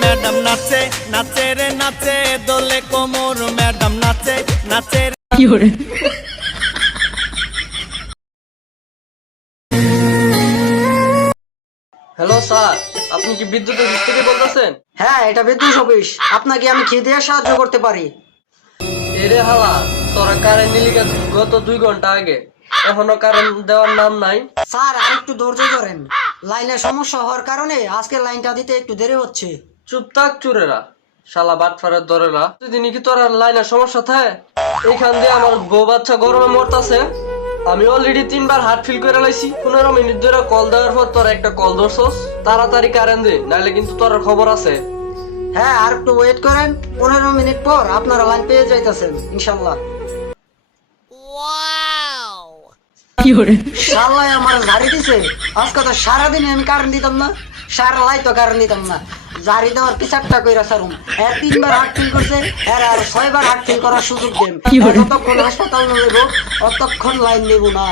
Madam নাচে নাচে রে নাচে দোলে কোমর ম্যাডাম নাচে নাচে হ্যালো স্যার, আপনি কি বিদ্যুৎ অফিস থেকে বলতেছেন? হ্যাঁ, এটা বিদ্যুৎ অফিস। আপনাকে আমি কি দিয়ে সাহায্য করতে পারি? এরে হালা, তোরা কারেন্ট নিলি গত 2 ঘন্টা আগে, এখনো কারেন্ট দেওয়ার নাম নাই। স্যার, আর একটু ধৈর্য ধরেন। লাইনের সমস্যা হওয়ার কারণে আজকে লাইনটা দিতে একটু দেরি হচ্ছে। চুপ থাক চুরেরা, শালা বাটফারের দরেরা। যদি কি তোরা লাইনের সমস্যা থাকে, এইখান দিয়ে আমার বউ বাচ্চা গরমে মরতাছে। আমি অলরেডি 3 বার হার্ট ফিল করে লাইছি। 15 মিনিট ধরে কল দেওয়ার পর তোরা একটা কল ধরছস। তাড়াতাড়ি কারেন্ট দে, নাইলে কিন্তু তোর খবর আছে। হ্যাঁ, আর একটু ওয়েট করেন। 15 মিনিট পর আপনারা লাইন পেয়ে যাইতেছেন ইনশাল্লাহ। শালাই আমার ঝাড়ি দিছে। আজকে তো সারাদিন আমি কারেন্ট দিতাম না, সারা লাই তো কারেন্ট দিতাম না। ঝাড়ি দেওয়ার পিছাকটা কইরা সারুম। 3 বার হার্ট ফিল করছে, আর 6 বার হার্ট ফিল করার সুযোগ দেন। যতক্ষণ হাসপাতাল নেব অতক্ষণ লাইন নেব না।